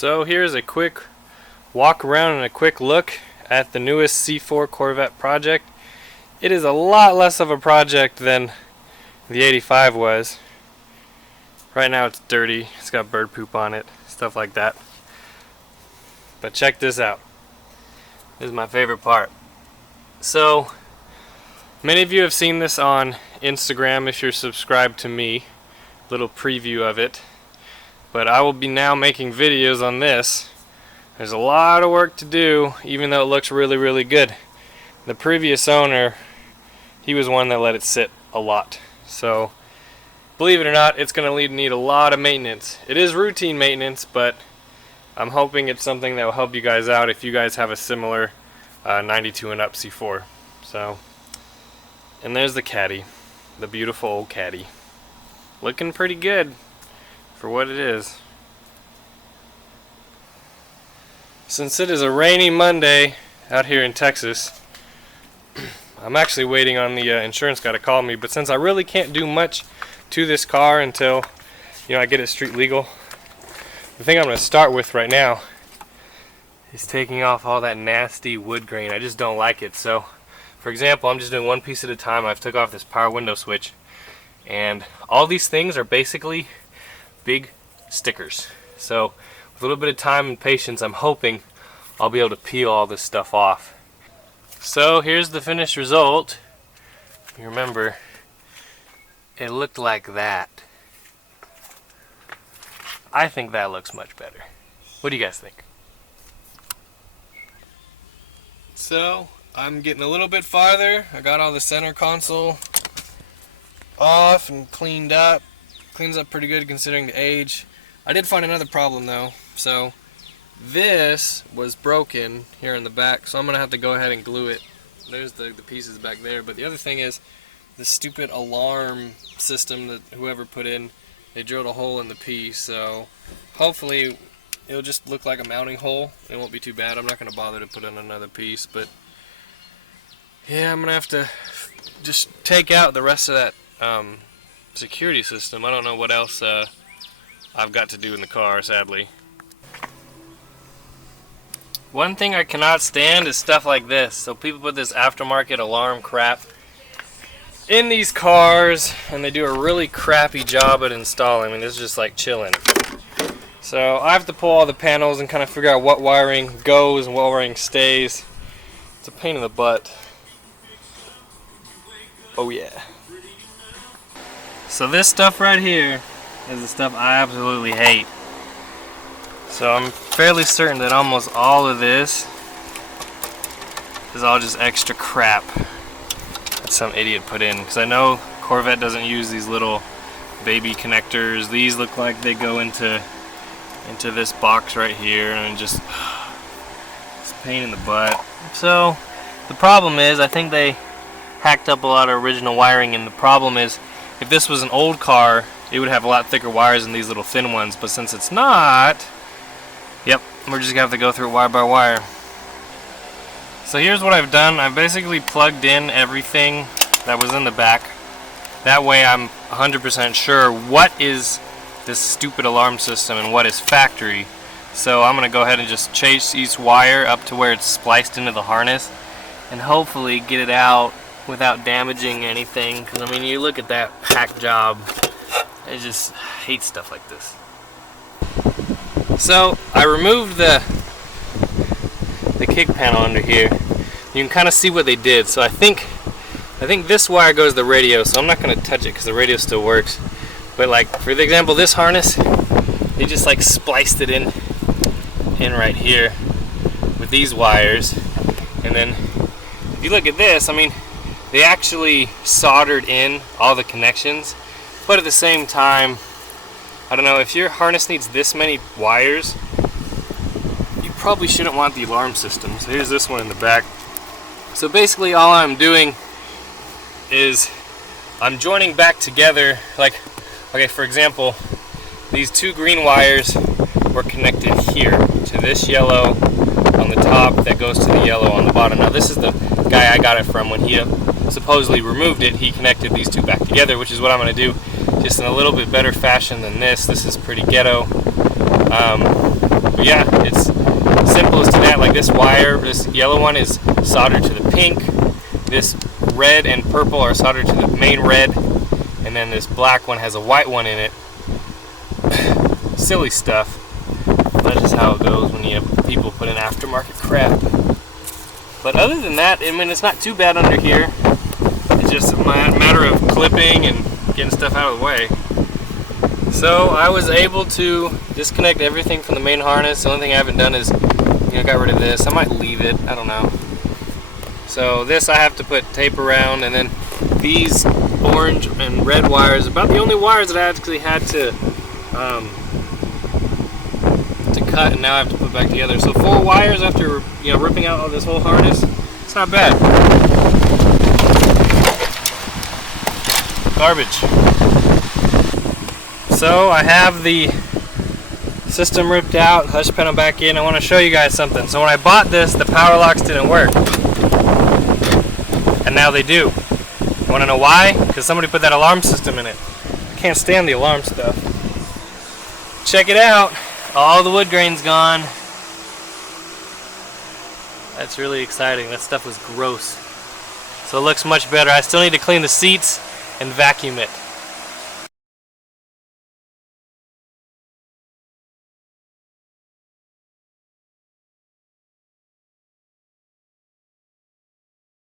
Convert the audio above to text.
So here's a quick walk around and a quick look at the newest C4 Corvette project. It is a lot less of a project than the 85 was. Right now it's dirty, it's got bird poop on it, stuff like that. But check this out. This is my favorite part. So, many of you have seen this on Instagram if you're subscribed to me. Little preview of it. But I will be now making videos on this. There's a lot of work to do, even though it looks really, really good. The previous owner, he was one that let it sit a lot. So, believe it or not, it's going to need a lot of maintenance. It is routine maintenance, but I'm hoping it's something that will help you guys out if you guys have a similar 92 and up C4. So, and there's the caddy, the beautiful old caddy. Looking pretty good for what it is. Since it is a rainy Monday out here in Texas, I'm actually waiting on the insurance guy to call me, but since I really can't do much to this car until I get it street legal, the thing I'm going to start with right now is taking off all that nasty wood grain. I just don't like it. So, for example, I'm just doing one piece at a time. I've took off this power window switch, and all these things are basically big stickers. So, with a little bit of time and patience, I'm hoping I'll be able to peel all this stuff off. So, here's the finished result. You remember, it looked like that. I think that looks much better. What do you guys think? So, I'm getting a little bit farther. I got all the center console off and cleaned up. Cleans up pretty good considering the age. I did find another problem though. So, this was broken here in the back, so I'm going to have to go ahead and glue it. There's the pieces back there. But the other thing is, the stupid alarm system that whoever put in, they drilled a hole in the piece, so hopefully it'll just look like a mounting hole. It won't be too bad. I'm not going to bother to put in another piece, but yeah, I'm going to have to just take out the rest of that security system. I don't know what else I've got to do in the car, sadly. One thing I cannot stand is stuff like this. So people put this aftermarket alarm crap in these cars, and they do a really crappy job at installing. I mean, this is just like chilling. So I have to pull all the panels and kind of figure out what wiring goes and what wiring stays. It's a pain in the butt. Oh yeah. So this stuff right here is the stuff I absolutely hate. So I'm fairly certain that almost all of this is all just extra crap that some idiot put in, because I know Corvette doesn't use these little baby connectors. These look like they go into this box right here, and just it's a pain in the butt. So the problem is, I think they hacked up a lot of original wiring, and the problem is, if this was an old car, it would have a lot thicker wires than these little thin ones, but since it's not, yep, we're just gonna have to go through it wire by wire. So here's what I've done. I've basically plugged in everything that was in the back. That way I'm 100% sure what is this stupid alarm system and what is factory. So I'm going to go ahead and just chase each wire up to where it's spliced into the harness and hopefully get it out without damaging anything. Because I mean, you look at that hack job, I just hate stuff like this. So I removed the kick panel under here. You can kind of see what they did. So I think this wire goes to the radio, so I'm not going to touch it because the radio still works. But like, for example, this harness, they just like spliced it in right here with these wires. And then if you look at this, I mean, they actually soldered in all the connections, but at the same time, I don't know, if your harness needs this many wires, you probably shouldn't want the alarm system. So here's this one in the back. So basically all I'm doing is I'm joining back together, like, okay, for example, these two green wires were connected here to this yellow on the top that goes to the yellow on the bottom. Now this is the guy I got it from. When he supposedly removed it, he connected these two back together, which is what I'm going to do, just in a little bit better fashion than this. This is pretty ghetto. But But yeah, it's simple as to that. Like this wire, this yellow one is soldered to the pink. This red and purple are soldered to the main red. And then this black one has a white one in it. Silly stuff. That's just how it goes when you have people put in aftermarket crap. But other than that, I mean, it's not too bad under here. It's just a matter of clipping and getting stuff out of the way. So I was able to disconnect everything from the main harness. The only thing I haven't done is, got rid of this. I might leave it, I don't know. So this I have to put tape around, and then these orange and red wires, about the only wires that I actually had to cut, and now I have to put back together. So 4 wires after ripping out all this whole harness. It's not bad. Garbage. So I have the system ripped out, hush panel back in. I want to show you guys something. So when I bought this, the power locks didn't work, and now they do. You want to know why? Because somebody put that alarm system in it. I can't stand the alarm stuff. Check it out. All the wood grain's gone. That's really exciting. That stuff was gross. So it looks much better. I still need to clean the seats and vacuum it.